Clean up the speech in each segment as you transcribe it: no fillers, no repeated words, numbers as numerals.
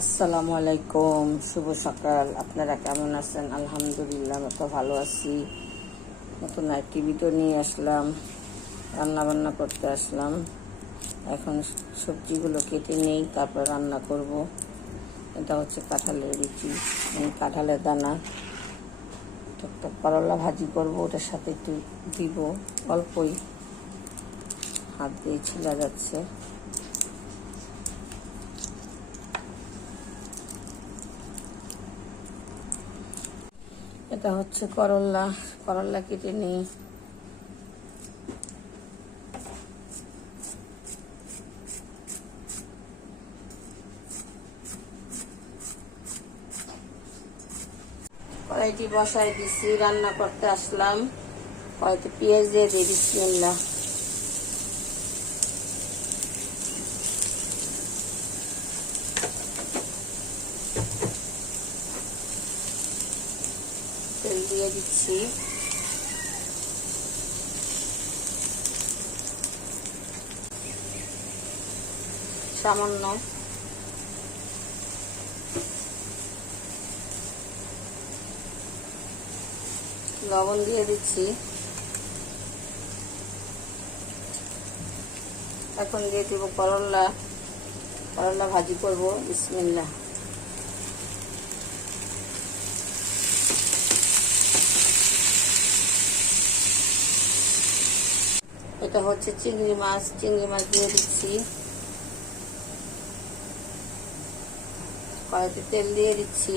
আসসালামু আলাইকুম, শুভ সকাল। আপনারা কেমন আছেন? আলহামদুলিল্লাহ, আমি তো ভালো আছি। নতুন একটি ভিডিও নিয়ে আসলাম, রান্না বান্না করতে আসলাম। এখন সবজিগুলো কেটে নেই, তারপর রান্না করব। এটা হচ্ছে কাঁঠালের বিচি, কাঁঠালের দানা। একটা করলা ভাজি করব, ওটার সাথে একটু দিব, অল্পই, হাত দিয়ে ছিলা যাচ্ছে। এটা হচ্ছে করলা কেটে নিই। কড়াইটি বসাই দিছি, রান্না করতে আসলাম। কড়াইতে পেঁয়াজ দিয়ে দিই, বিসমিল্লাহ। তেল দিয়ে দিচ্ছি। সামান্য লবণ দিয়ে দিচ্ছি। এখন দিয়ে দিব করলা ভাজি করব, বিসমিল্লাহ। এটা হচ্ছে চিংড়ি মাছ দিয়ে দিচ্ছি। কড়াইতে তেল দিয়ে দিচ্ছি।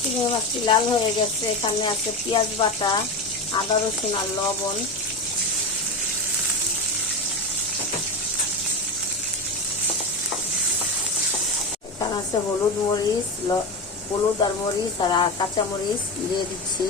চিংড়ি মাছটি লাল হয়ে গেছে। এখানে আছে পেঁয়াজ বাটা, আদা রসুন আর লবণ। এখানে আছে হলুদ আর মরিচ আর কাঁচা মরিচ দিয়ে দিচ্ছি।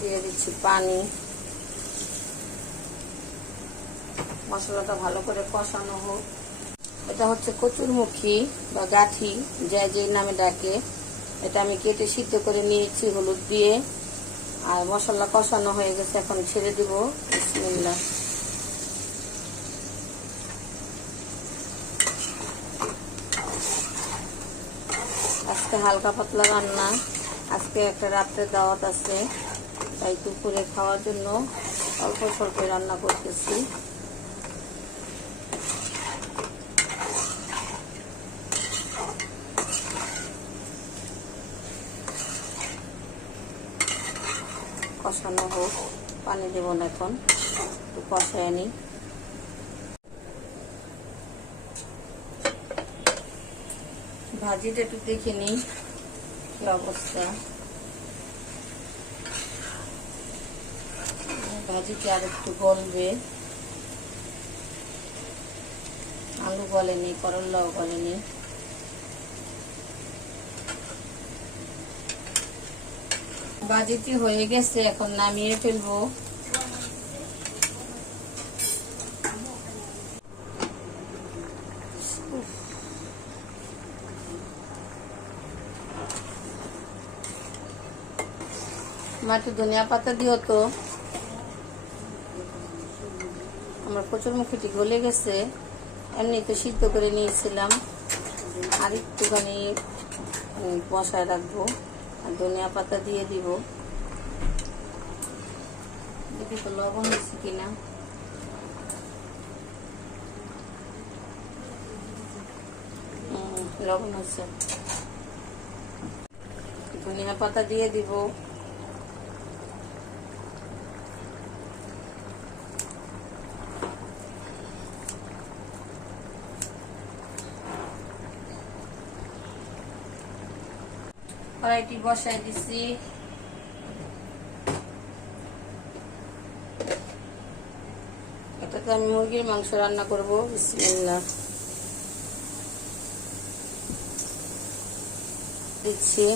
দিয়ে দিচ্ছি পানি। মশলাটা ভালো করে কষানো হোক। এটা হচ্ছে কচুরমুখী বা গাঠি, যে নামে ডাকে। এটা আমি কেটে সিদ্ধ করে নিয়েছি হলুদ দিয়ে। আর মশলা কষানো হয়ে গেছে, এখন ছেড়ে দিব, বিসমিল্লাহ। আজকে হালকা পাতলা রান্না। আজকে একটা রাত্রে দাওয়াত আছে, তাই দুপুরে খাওয়ার জন্য অল্প স্বল্প রান্না করতেছি। কষানো হোক, পানি দেব না এখন, একটু কষায় নিই। ভাজিটা একটু দেখে নিই কি অবস্থা। ভাজিটা আর একটু গলবে। আলু গলেনি, করলাও গলেনি। ভাজিটি হয়ে গেছে, এখন নামিয়ে ফেলবো। একটু ধনিয়া পাতা দিও তো। আমার কচুরমুখীটি গলে গেছে, এমনি তো সিদ্ধ করে নিয়েছিলাম। আর একটুখানি বসায় রাখবো, আর ধনিয়া পাতা দিয়ে দিব। দেখি তো লবণ হয়েছে কিনা। লবণ হয়েছে। ধনিয়া পাতা দিয়ে দিব। কড়াইটি বসাই দিছি। সাথে আমি মুরগির মাংস রান্না করব। বিসমিল্লাহ দিচ্ছি।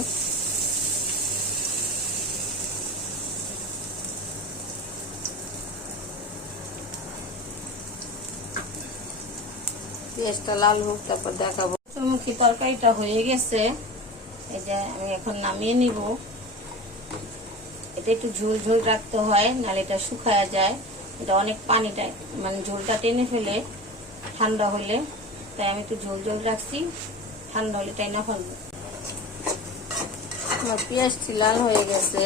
পেঁয়াজটা লাল হোক, তারপর দেখাবো। সূর্যমুখী তরকারিটা হয়ে গেছে, এই যে আমি এখন নামিয়ে নিব। এটা একটু ঝোল ঝোল রাখতে হয়, নাহলে এটা শুকায়া যায়। এটা অনেক পানিটা মানে ঝোলটা টেনে ফেলে ঠান্ডা হলে, তাই আমি একটু ঝোল ঝোল রাখছি। ঠান্ডা হলে তাই না ফেলবো। আমার পেঁয়াজটি লাল হয়ে গেছে।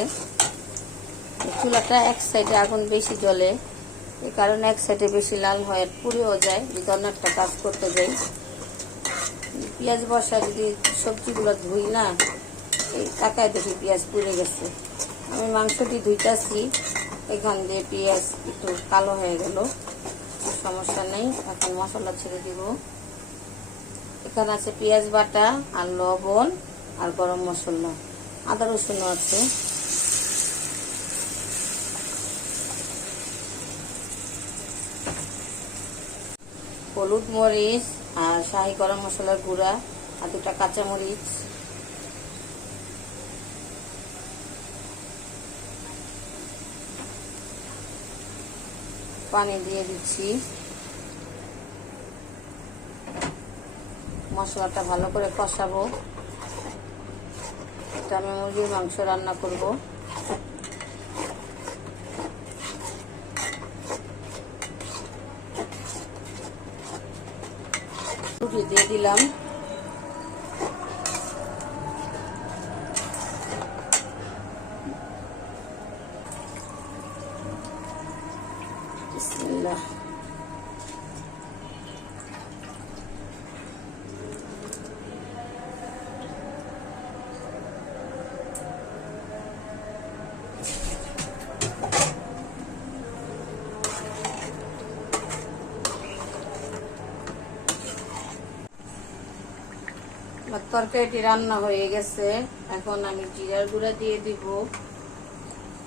চুলাটা এক সাইডে আগুন বেশি জ্বলে, এই কারণে এক সাইডে বেশি লাল হয়, পুড়েও যায় যদি অন্য একটা কাজ করতে যাই। পেঁয়াজ বসা যদি সবজিগুলো ধুই না, এই টাকায় দেখি পেঁয়াজ পুড়ে গেছে। আমি মাংসটি ধুইতাছি, এখান দিয়ে পেঁয়াজ একটু কালো হয়ে গেল, সমস্যা নেই। এখন মশলা ছেড়ে দিব। এখানে আছে পেঁয়াজ বাটা আর লবণ আর গরম মশলা, আদা রসুনও আছে। হলুদ মরিচ আর শাহি গরম মশলার গুঁড়া আর 2টা কাঁচামরিচ। পানি দিয়ে দিচ্ছি। মশলাটা ভালো করে কষাবো। এটা আমি মুরগির মাংস রান্না করব। রুটি দিয়ে দিলাম। বিসমিল্লাহ। তরকারিটি রান্না হয়ে গেছে। এখন আমি জিরার গুঁড়া দিয়ে দিব,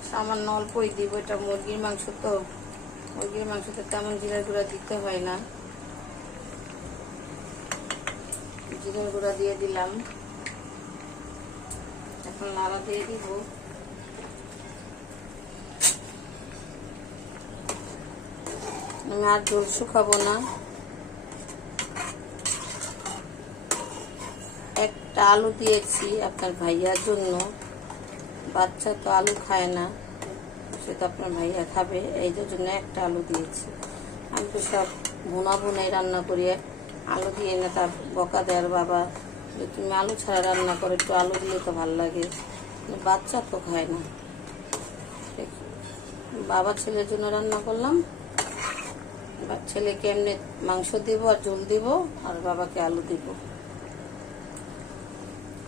সামান্য অল্পই দিব। এটা মুরগির মাংস তো, মুরগির মাংসতে তেমন জিরার গুঁড়া দিতে হয় না। জিরার গুঁড়া দিয়ে দিলাম। এখন নাড়া দিয়ে দিব। আমি আর ঝোল শুকাবো না। একটা আলু দিয়েছি আপনার ভাইয়ার জন্য, বাচ্চা তো আলু খায় না, সে তো আপনার ভাইয়া খাবে, এই জন্য একটা আলু দিয়েছি। আমি তো সব ভুনা ভুনাই রান্না করি, আলু দিয়ে না। তার বকা দেয়ার বাবা, যে তুমি আলু ছাড়া রান্না করো, একটু আলু দিলে তো ভালো লাগে। বাচ্চা তো খায় না। বাবা ছেলের জন্য রান্না করলাম। ছেলেকে এমনি মাংস দিব আর ঝোল দিব, আর বাবাকে আলু দিব।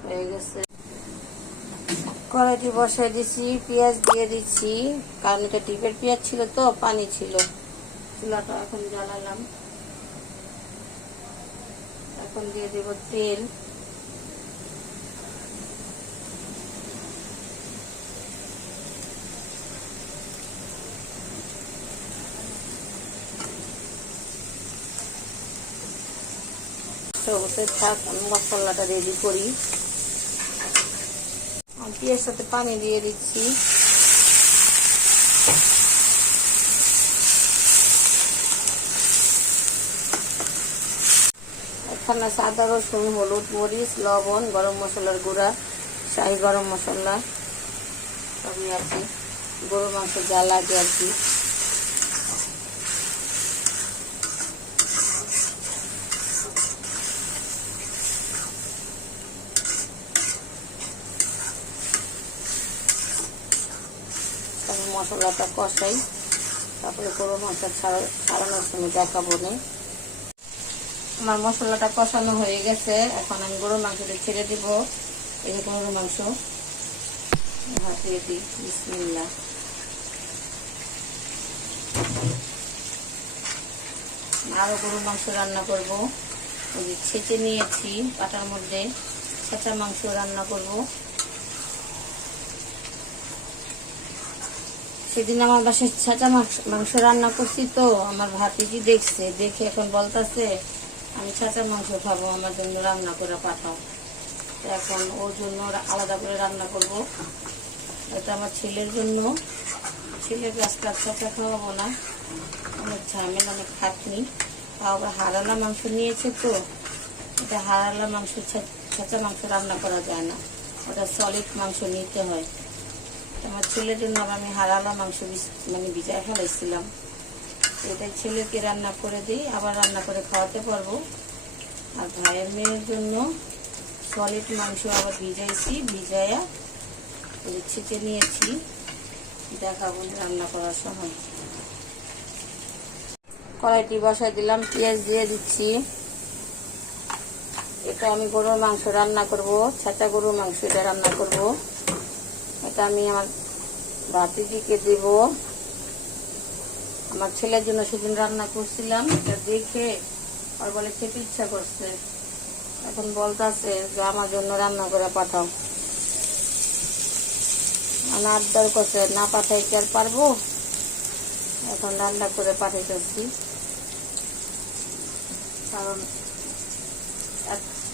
হয়ে গেছে। কড়াইটি বসাই দিচ্ছি, পেঁয়াজ দিয়ে দিচ্ছি, কারণ এটা ডিপের পেঁয়াজ ছিল তো, পানি ছিল। চুলাটা এখন জ্বালালাম। এখন দিয়ে দেব তেল। হতে থাক, আমি মশলাটা রেডি করি। পেঁয়াজের সাথে পানি দিয়ে দিচ্ছি। এখানে আছে আদা রসুন, হলুদ মরিচ, লবণ, গরম মশলার গুঁড়া, শাহি গরম মশলা সবই আছে। গরু মাংস যা লাগে আর কি। মশলাটা কষাই, তারপরে গরু মাংস ছাড়ানোর সময় দেখাবো না। আমার মশলাটা কষানো হয়ে গেছে। এখন আমি গরু মাংসটা ছেড়ে দিব। এই যে গরুর মাংস দিয়ে দিই। বিসমিল্লাহ। আরো গরুর মাংস রান্না করব। ওই যে ছেঁচে নিয়েছি পাটার মধ্যে, ছেঁচা মাংস রান্না করব। সেদিন আমার বাসায় ছাঁচা মাংস রান্না করছি, তো আমার ভাতিজি দেখছে, দেখে এখন বলতেছে আমি ছাঁচা মাংস খাবো, আমার জন্য রান্না করে পাঠাও। তো এখন ওর জন্য আলাদা করে রান্না করব। এটা আমার ছেলের জন্য, ছেলেকে আজকে ছাঁচা খাওয়াবো না, অনেক ঝামেলা, অনেক খাটনি। তাও আবার হারালা মাংস নিয়েছে, তো এটা হারালা মাংস ছাঁচা মাংস রান্না করা যায় না, ওটা সলিড মাংস নিতে হয়। আমার ছেলের জন্য আমি হারালা মাংস মানে ভিজায় ফেলাইছিলাম, এটাই ছেলেকে রান্না করে দিই, আবার রান্না করে খাওয়াতে পারবো। আর ভাইয়ের মেয়ের জন্য সলিড মাংস আবার ভিজাইছি, ভিজায়া ছিটে নিয়েছি, দেখাবো রান্না করার সময়। কড়াইটি বসাই দিলাম, পেঁয়াজ দিয়ে দিচ্ছি। এটা আমি গরুর মাংস রান্না করব, ছাঁচা গরুর মাংস এটা রান্না করব। এটা আমি আমার ভাতিজিকে দেব, আমার ছেলের জন্য সেদিন রান্না করছিলাম, এটা দেখে আর বলে খেতে ইচ্ছা করছে, এখন বলতেছে যে আমার জন্য রান্না করে পাঠাও। আবদার করছে, না পাঠাই কি আর পারবো, এখন রান্না করে পাঠাইতেছি। কারণ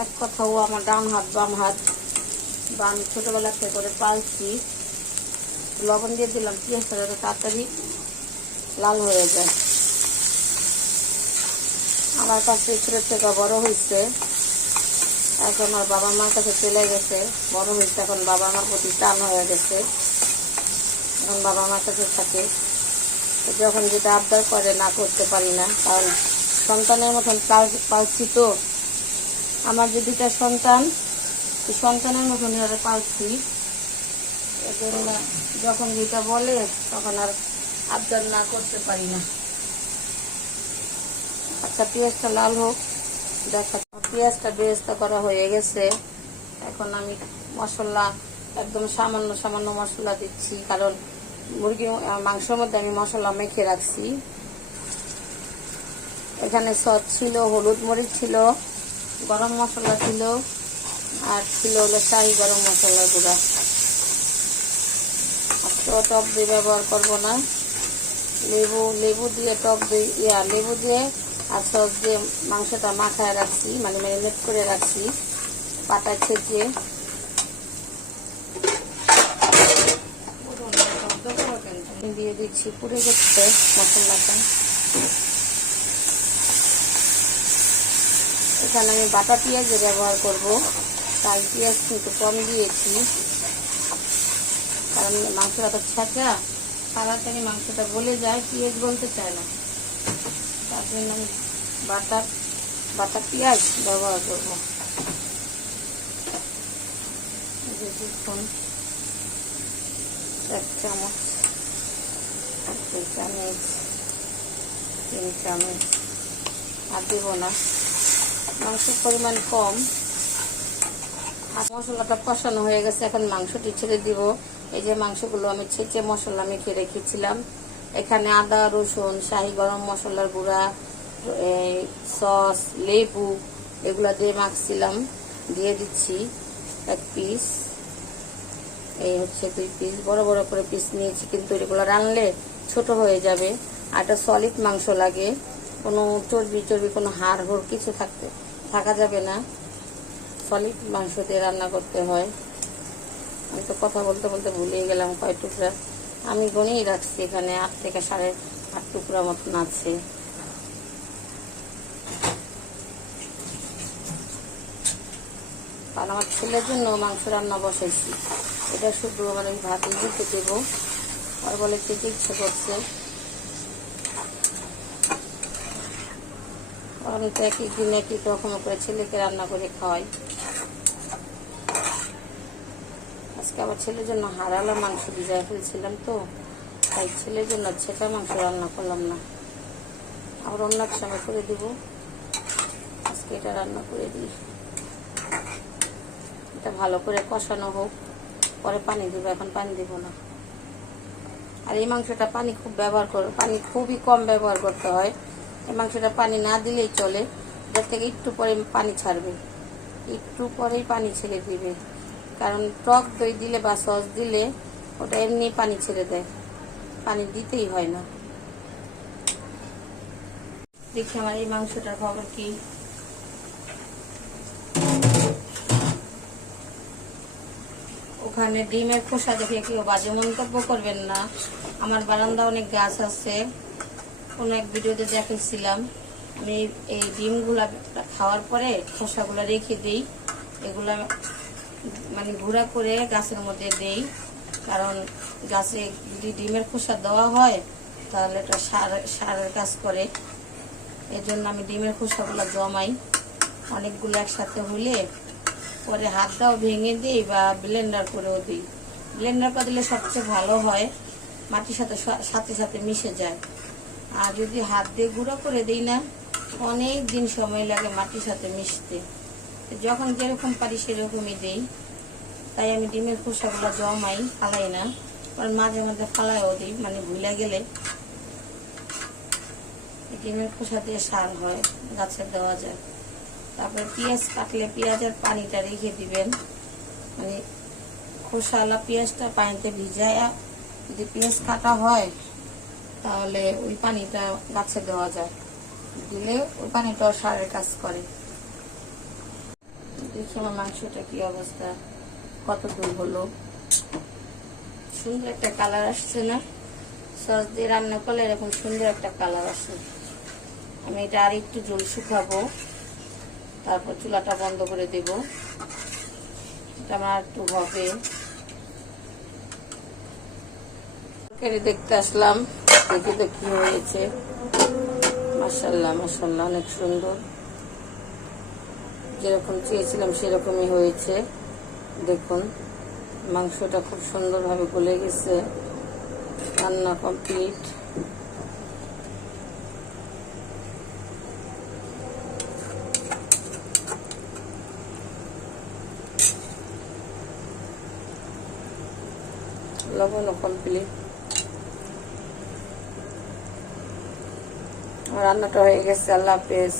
এক কথাও আমার ডান হাত বাম হাত, বা আমি ছোটবেলা থেকে করে পালছি। লবণ দিয়ে দিলাম, পেঁয়াজটা যাতে তাড়াতাড়ি লাল হয়ে যায়। আমার কাছে ছোট থেকে বড় হয়েছে, এখন আমার বাবা মার কাছে চলে গেছে, বড় হয়েছে, এখন বাবা মার প্রতি টান হয়ে গেছে, এখন বাবা মার কাছে থাকে। যখন যেটা আবদার করে না করতে পারি না, কারণ সন্তানের মতন পালছি। তো আমার যে দুটা সন্তান, সন্তানের মতন পালছি, এজন্য যখন যেটা বলে তখন আর আবদার না করতে পারি না। আচ্ছা, পেঁয়াজটা লাল হোক, দেখা। পেঁয়াজটা বেরেস্তা করা হয়ে গেছে, এখন আমি মশলা একদম সামান্য সামান্য মশলা দিচ্ছি, কারণ মুরগির মাংসের মধ্যে আমি মশলা মেখে রাখছি। এখানে সস ছিল, হলুদ মরিচ ছিল, গরম মশলা ছিল, আর ছিল হলো শাহি গরম মশলার গুঁড়া। টক দই ব্যবহার করবো না, লেবু দিয়ে টক দই লেবু দিয়ে আর সস দিয়ে মাংসটা মাখায় রাখছি, মানে ম্যারিনেট করে রাখছি পাটায় ছেঁচে। দিয়ে দিচ্ছি, পুড়ে যাচ্ছে মশলাটা। এখানে আমি বাটা পেঁয়াজের ব্যবহার করব, তাই পেঁয়াজ কিন্তু কম দিয়েছি, কারণ মাংসটা তো ছাঁচা, তাড়াতাড়ি মাংসটা গলে যায়, পেঁয়াজ গলতে চায় না, তার জন্য আমি বাটা পেঁয়াজ ব্যবহার করব। দেখুন, 1 চামচ, 2 চামচ, 3 চামচ, আর দেবো না, মাংসের পরিমাণ কম। আর মশলাটা কষানো হয়ে গেছে, এখন মাংসটি ছেড়ে দিব। এই যে মাংসগুলো আমি ছেঁচে মশলা মেখে রেখেছিলাম, এখানে আদা রসুন, শাহি গরম মশলার গুঁড়া, সস, লেবু এগুলো দিয়ে মাখছিলাম, দিয়ে দিচ্ছি 1 পিস। এই হচ্ছে 2 পিস, বড় বড় করে পিস নিয়েছি, কিন্তু এগুলো রানলে ছোট হয়ে যাবে। আর এটা সলিড মাংস লাগে, কোনো চর্বি কোনো হাড় কিছু থাকা যাবে না, সলিড মাংস দিয়ে রান্না করতে হয়। আমি তো কথা বলতে বলতে ভুলেই গেলাম কয় টুকরা, আমি গনেই রাখছি, এখানে 8 থেকে 8.5 টুকরা মতন আছে। কারণ আমার ছেলের জন্য মাংস রান্না বসাইছি, এটা শুধু আমার আমি ভাত দিতে দেবো, আর বলে খেতে ইচ্ছে করছে। আমি তো একই দিন একই রকম করে ছেলেকে রান্না করে খাওয়াই। আজকে আবার ছেলের জন্য হারালা মাংস ভিজায় ফেলছিলাম, তো তাই ছেলের জন্য ছেঁচা মাংস রান্না করলাম না, আবার অন্য এক সময় করে দিব। আজকে এটা রান্না করে দিই, এটা ভালো করে কষানো হোক, পরে পানি দিব, এখন পানি দিব না। আর এই মাংসটা পানি খুবই কম ব্যবহার করতে হয়। এই মাংসটা পানি না দিলেই চলে, এটার থেকে একটু পরে পানি ছাড়বে, একটু পরেই পানি ছেড়ে দিবে, কারণ টক দই দিলে বা সস দিলে ওটা এমনি পানি ছেড়ে দেয়। পানি দিতেই হয় না। দেখি আমার এই মাংসটার খবর কি। ওখানে ডিমের খোসা দেখে কেউ বাজে মন্তব্য করবেন না। আমার বারান্দা অনেক গাছ আছে, কোনো এক ভিডিওতে দেখেছিলাম। আমি এই ডিমগুলা খাওয়ার পরে খোসাগুলো রেখে দিই, এগুলা মানে গুঁড়া করে গাছের মধ্যে দেই, কারণ গাছে যদি ডিমের খোসা দেওয়া হয় তাহলে এটা সারের কাজ করে। এই জন্য আমি ডিমের খোসাগুলো জমাই, অনেকগুলো একসাথে হলে পরে হাতটাও ভেঙে দিই বা ব্লেন্ডার করেও দিই। ব্লেন্ডার করে দিলে সবচেয়ে ভালো হয়, মাটির সাথে সাথে সাথে মিশে যায়। আর যদি হাত দিয়ে গুঁড়ো করে দিই না, অনেক দিন সময় লাগে মাটির সাথে মিশতে। যখন যেরকম পারি সেরকমই দিই। তাই আমি ডিমের খোসাগুলো জমাই, ফালাই না, কারণ মাঝে মাঝে ফালাইও দিই, মানে ভুলে গেলে। ডিমের খোসা দিয়ে সার হয়, গাছে দেওয়া যায়। তারপরে পেঁয়াজ কাটলে পেঁয়াজের পানিটা রেখে দিবেন, মানে খোসাওয়ালা পেঁয়াজটা পানিতে ভিজায় যদি পেঁয়াজ কাটা হয় তাহলে ওই পানিটা গাছে দেওয়া যায়, দিলে ওই পানিটাও সারের কাজ করে। দেখি আমার মাংসটা কি অবস্থা, কত দূর হলো। সুন্দর একটা কালার আসছে না? সস দিয়ে রান্না করলে এরকম সুন্দর একটা কালার আসে। আমি এটা আর একটু জল শুকাবো, তারপর চুলাটা বন্ধ করে দেব। এটা আমার একটু হবে। তরকারি দেখতে আসলাম, দেখি তো কি হয়েছে। মাশাআল্লাহ মাশাআল্লাহ, অনেক সুন্দর, যেরকম চেয়েছিলাম সেরকমই হয়েছে। দেখুন মাংসটা খুব সুন্দরভাবে গলে গেছে, রান্না কমপ্লিট। লবণও কমপ্লিট। রান্নাটা হয়ে গেছে। আল্লাহ হাফেজ।